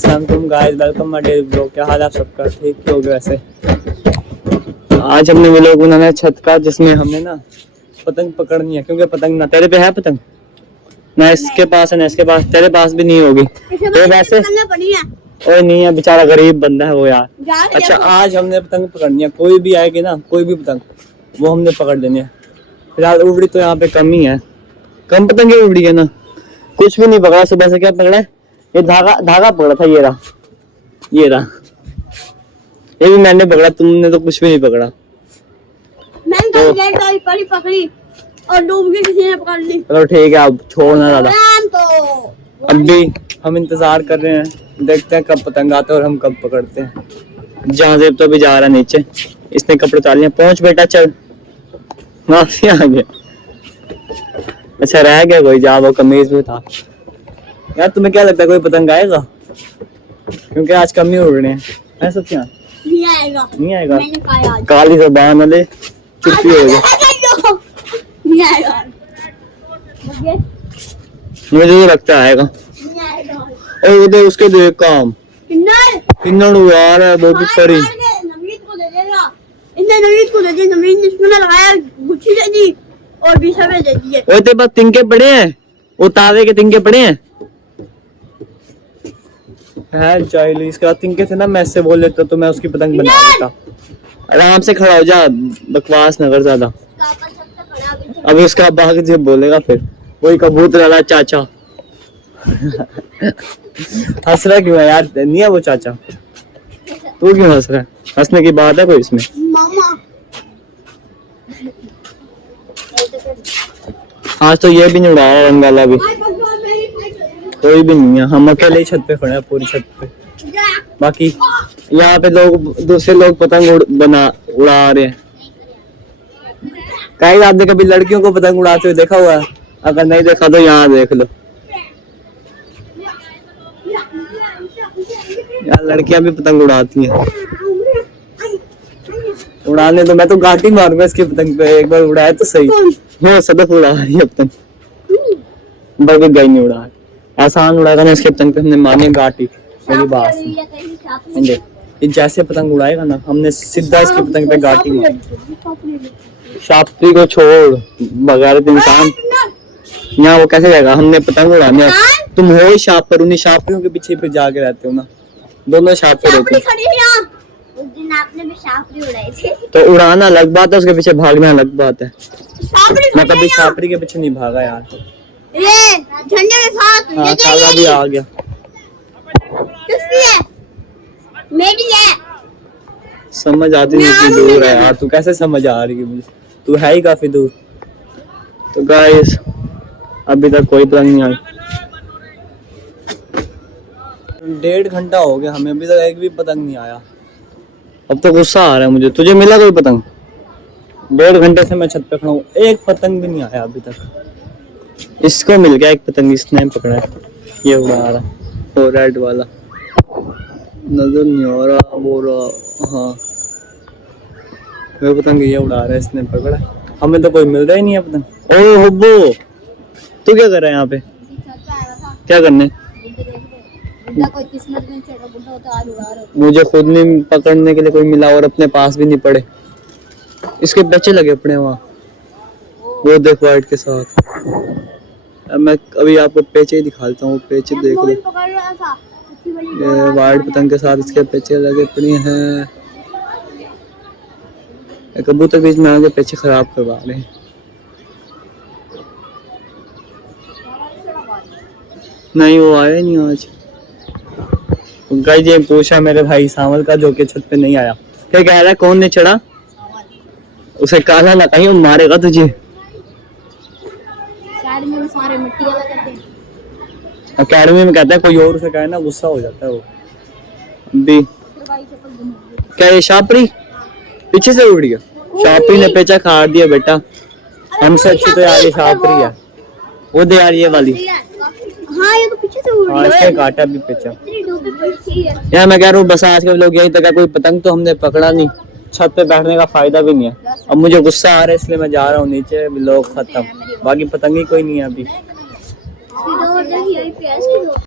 अस्सलाम guys, welcome my daily blog. क्या हाल है आप सबका? ठीक ही होगा वैसे। आज हमने व्लॉग बनाना है छत का, जिसमें हमने ना पतंग पकड़नी है, क्योंकि पतंग ना तेरे पे है पतंग ना इसके पास है ना इसके पास, तेरे पास भी नहीं होगी तो वैसे और नहीं है, बेचारा गरीब बंदा है वो यार। अच्छा आज हमने पतंग पकड़नी है, कोई भी आएगी ना कोई भी पतंग वो हमने पकड़ लेनी है। फिलहाल उबड़ी तो यहाँ पे कम ही है, कम पतंग उबड़ी है ना, कुछ भी नहीं पकड़ा। सुबह से क्या पकड़ा है? ये धागा पकड़ा था, ये रहा ये भी मैंने पकड़ा, तुमने तो कुछ भी नहीं पकड़ा। मैंने तो पकड़ी और डूब के किसी ने पकड़ ली। चलो ठीक है, अब छोड़ना ज्यादा। तो अब भी हम इंतजार कर रहे हैं, देखते हैं कब पतंग आते हैं और हम कब पकड़ते हैं। जहाँ से तो भी जा रहा है नीचे, इसने कपड़े उतार लिए। पहुंच बेटा, चल। माफी आ गया। अच्छा रह गया कोई, जा वो कमीज में था यार। तुम्हें क्या लगता है कोई पतंग आएगा? क्योंकि आज कम ही उड़ रहे हैं सब। क्या नहीं आएगा? नहीं आएगा, मैंने कहा आज काली ज़बान वाले चुप्पी हो गई। नहीं आएगा, मुझे तो लगता है आएगा। नहीं आएगा। और उधर उसके देख काम किन्नर उड़ा रहा है, वो भी परी। नवीद को दे देगा, इसने नवीद को दे दिया। नवीद ने इसमें लगाया, गुच्छी दे दी और बीसा में दे दिए। ओए तेरे पास तिनके पड़े हैं, वो तावे के तिनके पड़े हैं। है चाइल्ड, इसका तिनके थे ना, मैं इससे बोल लेता तो मैं उसकी पतंग बना देता। आराम से खड़ा हो जा, बकवास न कर ज्यादा। अब उसका बाग जब बोलेगा फिर वही कबूतर वाला चाचा। हंस रहा क्यों है यार? नहीं है वो चाचा, तू क्यों हंस रहा है? हंसने की बात है कोई इसमें? मामा आज तो ये भी नहीं उड़ा रहा, रंग वाला भी कोई भी नहीं है। हम अकेले ही छत पे खड़े हैं, पूरी छत पे। बाकी यहाँ पे लोग, दूसरे लोग पतंग उड़ा रहे हैं। कहीं आपने कभी लड़कियों को पतंग उड़ाते हुए देखा हुआ है? अगर नहीं देखा तो यहाँ देख लो यार, लड़कियां भी पतंग उड़ाती हैं। उड़ाने तो मैं तो घाटी मारूंगा इसकी पतंग पे, एक बार उड़ाया तो सही। वो सदफ उड़ा रही है पतंग, बल्कि गई नहीं उड़ा, आसान उड़ाएगा ना इसके पतंग पे हमने मारनी है घाटी। मेरी बात सुन, ये जैसे पतंग उड़ाएगा ना, हमने सीधा इसकी पतंग पे घाटी मारी। शास्त्री को छोड़, बगैर इंसान यहाँ वो कैसे जाएगा? हमने पतंग उड़ाने, तुम हो शापर, उन्हीं शापरियों के पीछे फिर जाके रहते हो ना, दोनों शापर होते हैं। उस दिन आपने भी शापरी उड़ाई थी। तो उड़ाना अलग बात है, उसके पीछे भागना अलग बात है। मैं कभी शापरी के पीछे नहीं भागा यार। ये झंडे के साथ हाँ, काला भी आ गया। किसकी है? मेरी है। समझ आती नहीं, इतनी दूर है यार, तू कैसे समझ आ रही है मुझे? तू है ही काफी दूर। तो गाइस अभी तक कोई पतंग नहीं आई। 1.5 घंटा हो गया हमें, अभी तक एक भी पतंग नहीं आया। अब तो गुस्सा आ रहा है मुझे। तुझे मिला कोई पतंग? 1.5 घंटे से मैं छत पे खड़ा हूँ, एक पतंग भी नहीं आया अभी तक। इसको मिल गया एक पतंग, इसने पकड़ा है, ये उड़ा रहा, वो रेड वाला नजर नहीं आ रहा, वो रहा। हाँ वो पतंग ये उड़ा रहा है, इसने पकड़ा। हमें तो कोई मिल रहा ही नहीं है पतंग। ओ हुब्बू, तू क्या कर रहा है यहाँ पे? क्या करने? कोई किस्मत में चढ़ा बुढ़ा होता आज उड़ा रहा। मुझे खुद नहीं पकड़ने के लिए कोई मिला और अपने पास भी नहीं पड़े। इसके पेचे लगे अपने वहाँ, वो देख वाइट के साथ। अब मैं अभी आपको पेचे ही दिखाता हूँ, पेचे देख लो। ये वाइट पतंग के साथ इसके पेचे लगे पड़े हैं। कबूतर बीच में आके पेचे खराब करवा रहे हैं। नहीं वो आया नहीं आज। गाइस ये पूछा मेरे भाई सावल का, जो कि छत पे नहीं आया। क्या कह रहा है? कौन ने चढ़ा? उसे काला ना कहीं, मारेगा तुझे। अकेडमी में कहता है, कोई और उसे कहे ना गुस्सा हो जाता है वो भी। क्या ये शापरी पीछे से उड़ गया? शापरी ने पेचा खा दिया बेटा, हमसे अच्छी तो यार ये शापरी है। वो दे यार ये वाली। हाँ ये तो पीछे से उड़ रही है। इसने काटा भी पेचा है। यार। मैं कह रहा हूँ बस आज के लोग यही तक है, कोई पतंग तो हमने पकड़ा नहीं, छत पे बैठने का फायदा भी नहीं है। अब मुझे गुस्सा आ रहा है इसलिए मैं जा रहा हूँ नीचे, लोग खत्म, बाकी पतंग ही कोई नहीं है अभी।